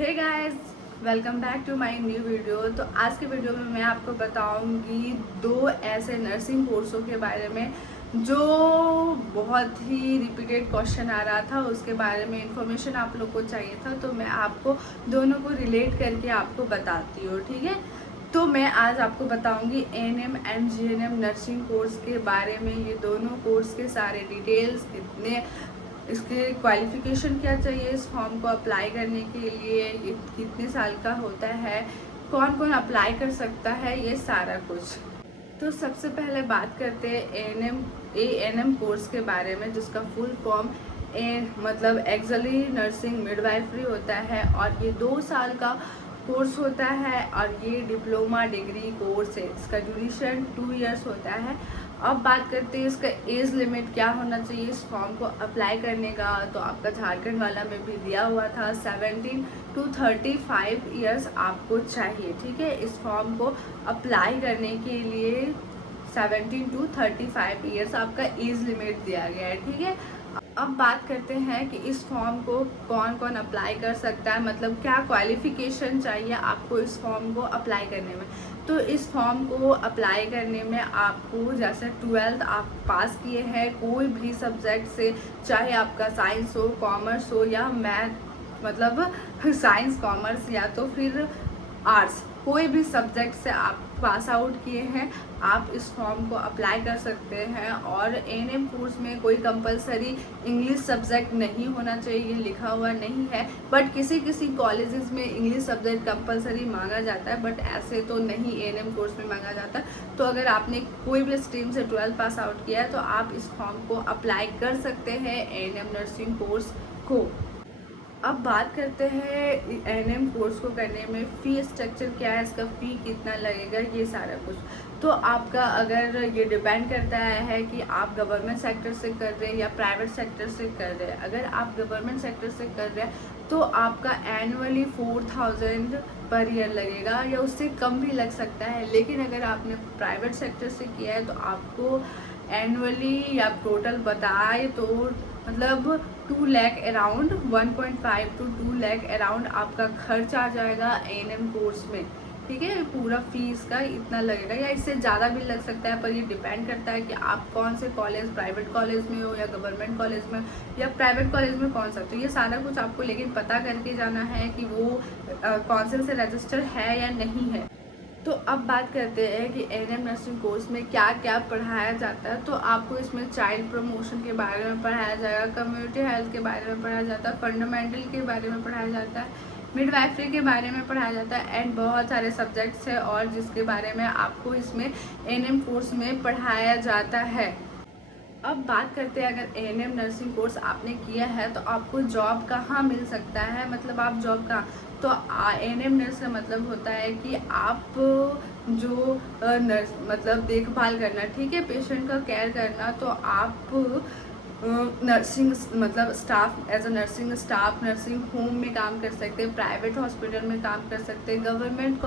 Hey guys, welcome back to my new video. तो आज के वीडियो में मैं आपको बताऊंगी दो ऐसे नर्सिंग कोर्सों के बारे में जो बहुत ही रिपीटेड क्वेश्चन आ रहा था। उसके बारे में इंफॉर्मेशन आप लोग को चाहिए था, तो मैं आपको दोनों को रिलेट करके आपको बताती हूँ। ठीक है, तो मैं आज आपको बताऊंगी ANM and GNM nursing course के बारे में। ये दोनों कोर्स के सारे डिटेल्स, कितने इसके क्वालिफ़िकेशन क्या चाहिए इस फॉर्म को अप्लाई करने के लिए, ये कितने साल का होता है, कौन कौन अप्लाई कर सकता है, ये सारा कुछ। तो सबसे पहले बात करते हैं एएनएम कोर्स के बारे में, जिसका फुल फॉर्म मतलब एक्सली नर्सिंग मिडवाइफरी होता है। और ये 2 साल का कोर्स होता है और ये डिप्लोमा डिग्री कोर्स है। इसका ड्यूरेशन 2 इयर्स होता है। अब बात करते हैं इसका एज लिमिट क्या होना चाहिए इस फॉर्म को अप्लाई करने का। तो आपका झारखंड वाला में भी दिया हुआ था 17 to 35 इयर्स आपको चाहिए। ठीक है, इस फॉर्म को अप्लाई करने के लिए 17 to 35 इयर्स आपका एज लिमिट दिया गया है। ठीक है, अब बात करते हैं कि इस फॉर्म को कौन कौन अप्लाई कर सकता है, मतलब क्या क्वालिफिकेशन चाहिए आपको इस फॉर्म को अप्लाई करने में। तो इस फॉर्म को अप्लाई करने में आपको जैसे 12th आप पास किए हैं कोई भी सब्जेक्ट से, चाहे आपका साइंस हो, कॉमर्स हो या मैथ, मतलब साइंस कॉमर्स या तो फिर आर्ट्स, कोई भी सब्जेक्ट से आप पास आउट किए हैं, आप इस फॉर्म को अप्लाई कर सकते हैं। और एएनएम कोर्स में कोई कंपलसरी इंग्लिश सब्जेक्ट नहीं होना चाहिए, ये लिखा हुआ नहीं है। बट किसी किसी कॉलेजेस में इंग्लिश सब्जेक्ट कंपलसरी मांगा जाता है, बट ऐसे तो नहीं एएनएम कोर्स में मांगा जाता। तो अगर आपने कोई भी स्ट्रीम से 12th पास आउट किया है तो आप इस फॉर्म को अप्लाई कर सकते हैं एएनएम नर्सिंग कोर्स को। अब बात करते हैं एएनएम कोर्स को करने में फ़ी स्ट्रक्चर क्या है, इसका फ़ी कितना लगेगा, ये सारा कुछ। तो आपका अगर ये डिपेंड करता है कि आप गवर्नमेंट सेक्टर से कर रहे हैं या प्राइवेट सेक्टर से कर रहे हैं। अगर आप गवर्नमेंट सेक्टर से कर रहे हैं तो आपका एनुअली 4000 पर ईयर लगेगा, या उससे कम भी लग सकता है। लेकिन अगर आपने प्राइवेट सेक्टर से किया है तो आपको एनुअली या टोटल बताए तो मतलब 2 lakh around, 1.5 to 2 lakh around आपका खर्च आ जाएगा एएनएम कोर्स में। ठीक है, पूरा फीस का इतना लगेगा, या इससे ज़्यादा भी लग सकता है, पर ये डिपेंड करता है कि आप कौन से कॉलेज, प्राइवेट कॉलेज में हो या गवर्नमेंट कॉलेज में या प्राइवेट कॉलेज में कौन सा। तो ये सारा कुछ आपको लेकिन पता करके जाना है कि वो काउंसिल से रजिस्टर है या नहीं है। तो अब बात करते हैं कि एएनएम नर्सिंग कोर्स में क्या क्या पढ़ाया जाता है। तो आपको इसमें चाइल्ड प्रमोशन के बारे में पढ़ाया जाएगा, कम्युनिटी हेल्थ के बारे में पढ़ाया जाता है, फंडामेंटल के बारे में पढ़ाया जाता है, मिडवाइफरी के बारे में पढ़ाया जाता है, एंड बहुत सारे सब्जेक्ट्स हैं और जिसके बारे में आपको इसमें एएनएम कोर्स में पढ़ाया जाता है। अब बात करते हैं अगर एएनएम नर्सिंग कोर्स आपने किया है तो आपको जॉब कहाँ मिल सकता है, मतलब आप जॉब कहाँ। तो एएनएम नर्स का मतलब होता है कि आप जो नर्स मतलब देखभाल करना, ठीक है, पेशेंट का केयर करना। तो आप नर्सिंग मतलब staff, as a nursing staff nursing home में काम कर सकते हैं, प्राइवेट हॉस्पिटल में काम कर सकते हैं, गवर्नमेंट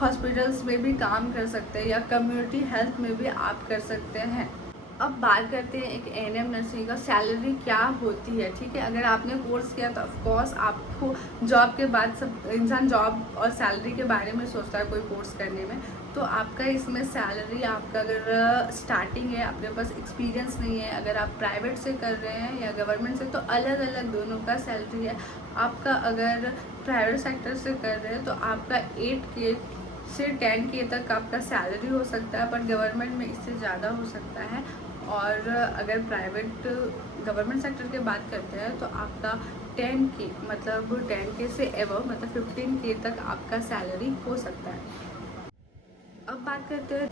हॉस्पिटल्स में भी काम कर सकते हैं, या कम्युनिटी हेल्थ में भी आप कर सकते हैं। अब बात करते हैं एक एएनएम नर्सिंग का सैलरी क्या होती है। ठीक है, अगर आपने कोर्स किया तो ऑफकोर्स आपको जॉब के बाद सब इंसान जॉब और सैलरी के बारे में सोचता है कोई कोर्स करने में। तो आपका इसमें सैलरी, आपका अगर स्टार्टिंग है, आपके पास एक्सपीरियंस नहीं है, अगर आप प्राइवेट से कर रहे हैं या गवर्नमेंट से, तो अलग अलग दोनों का सैलरी है। आपका अगर प्राइवेट सेक्टर से कर रहे हैं तो आपका 8K से 10K तक आपका सैलरी हो सकता है, पर गवर्नमेंट में इससे ज़्यादा हो सकता है। और अगर प्राइवेट गवर्नमेंट सेक्टर की बात करते हैं तो आपका 10K, मतलब 10K से एबव, मतलब 15K तक आपका सैलरी हो सकता है। अब बात करते हैं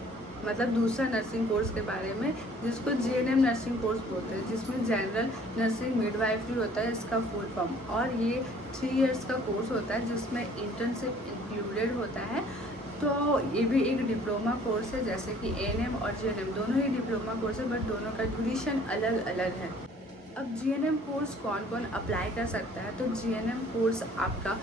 मतलब दूसरा नर्सिंग कोर्स के बारे में, जिसको जीएनएम नर्सिंग कोर्स बोलते हैं, जिसमें जनरल नर्सिंग मिडवाइफरी होता है इसका फुल फॉर्म। और ये 3 इयर्स का कोर्स होता है जिसमें इंटर्नशिप इंक्लूडेड होता है। तो ये भी एक डिप्लोमा कोर्स है, जैसे कि एएनएम और जीएनएम दोनों ही डिप्लोमा कोर्स है, बट दोनों का ड्यूरेशन अलग अलग है। अब जीएनएम कोर्स कौन कौन अप्लाई कर सकता है। तो जीएनएम कोर्स आपका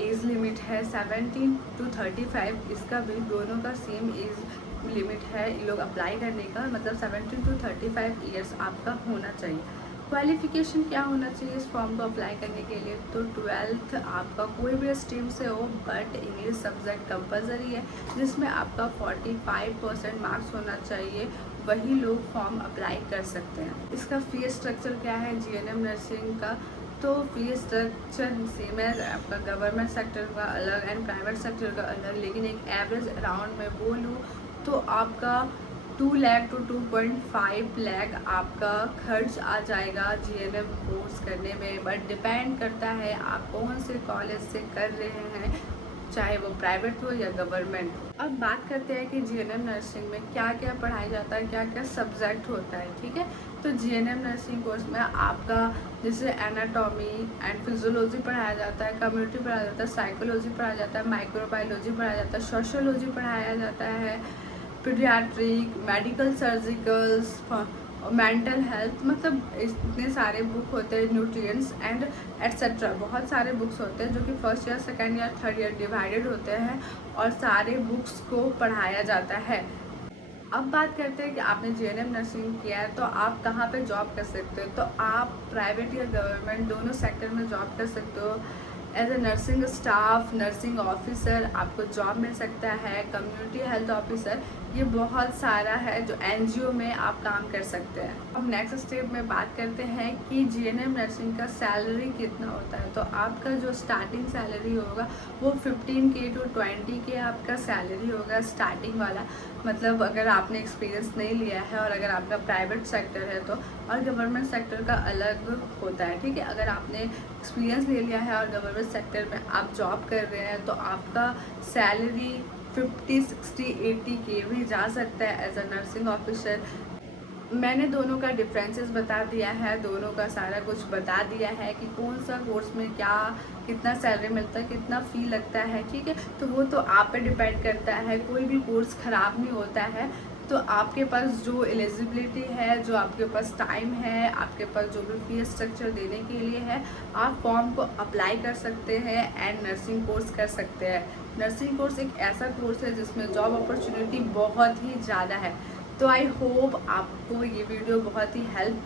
एज लिमिट है 17 to 35, इसका भी दोनों का सेम एज लिमिट है ये लोग अप्लाई करने का, मतलब 17 to 35 इयर्स आपका होना चाहिए। क्वालिफिकेशन क्या होना चाहिए इस फॉर्म को अप्लाई करने के लिए? तो 12th आपका कोई भी स्ट्रीम से हो, बट इंग्लिश सब्जेक्ट कंपलसरी है, जिसमें आपका 45% मार्क्स होना चाहिए, वही लोग फॉर्म अप्लाई कर सकते हैं। इसका फी स्ट्रक्चर क्या है जीएनएम नर्सिंग का? तो फी स्ट्रक्चर सेम है, आपका गवर्नमेंट सेक्टर का अलग एंड प्राइवेट सेक्टर का अलग, लेकिन एक एवरेज अराउंड में बोलूँ तो आपका 2 लाख टू 2.5 लाख आपका खर्च आ जाएगा जीएनएम कोर्स करने में। बट डिपेंड करता है आप कौन से कॉलेज से कर रहे हैं, चाहे वो प्राइवेट हो या गवर्नमेंट हो। अब बात करते हैं कि जीएनएम नर्सिंग में क्या क्या पढ़ाया जाता है, क्या क्या सब्जेक्ट होता है। ठीक है, तो जीएनएम नर्सिंग कोर्स में आपका जैसे एनाटॉमी एंड फिजियोलॉजी पढ़ाया जाता है, कम्युनिटी पढ़ाया जाता है, साइकोलॉजी पढ़ाया जाता है, माइक्रोबायोलॉजी पढ़ाया जाता है, सोशियोलॉजी पढ़ाया जाता है, paediatric, medical, surgicals, mental health, मतलब इतने सारे बुक होते हैं, न्यूट्रिएंट्स एंड एट्सेट्रा, बहुत सारे बुक्स होते हैं जो कि first year, second year, third year divided होते हैं और सारे बुक्स को पढ़ाया जाता है। अब बात करते हैं कि आपने जीएनएम नर्सिंग किया है तो आप कहाँ पे जॉब कर सकते हो? तो आप प्राइवेट या गवर्नमेंट दोनों सेक्टर में जॉब कर सकते हो। As a nursing staff, nursing officer आपको जॉब मिल सकता है, कम्युनिटी हेल्थ ऑफिसर, ये बहुत सारा है जो एनजीओ में आप काम कर सकते हैं। अब नेक्स्ट स्टेप में बात करते हैं कि जीएनएम नर्सिंग का सैलरी कितना होता है। तो आपका जो स्टार्टिंग सैलरी होगा वो 15K to 20K आपका सैलरी होगा स्टार्टिंग वाला। मतलब अगर आपने एक्सपीरियंस नहीं लिया है और अगर आपका प्राइवेट सेक्टर है तो, और गवर्नमेंट सेक्टर का अलग होता है। ठीक है, अगर आपने एक्सपीरियंस ले लिया है और गवर्नमेंट सेक्टर में आप जॉब कर रहे हैं तो आपका सैलरी 50, 60, 80K भी जा सकता है एज अ नर्सिंग ऑफिसर। मैंने दोनों का डिफरेंसेस बता दिया है, दोनों का सारा कुछ बता दिया है कि कौन सा कोर्स में क्या कितना सैलरी मिलता है, कितना फ़ी लगता है। ठीक है, तो वो तो आप पे डिपेंड करता है, कोई भी कोर्स ख़राब नहीं होता है। तो आपके पास जो एलिजिबिलिटी है, जो आपके पास टाइम है, आपके पास जो भी फी स्ट्रक्चर देने के लिए है, आप फॉर्म को अप्लाई कर सकते हैं एंड नर्सिंग कोर्स कर सकते हैं। नर्सिंग कोर्स एक ऐसा कोर्स है जिसमें जॉब अपॉर्चुनिटी बहुत ही ज़्यादा है। तो आई होप आपको ये वीडियो बहुत ही हेल्प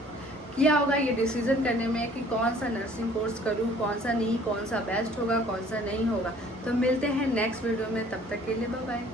किया होगा ये डिसीजन करने में कि कौन सा नर्सिंग कोर्स करूँ, कौन सा नहीं, कौन सा बेस्ट होगा, कौन सा नहीं होगा। तो मिलते हैं नेक्स्ट वीडियो में, तब तक के लिए बाय बाय।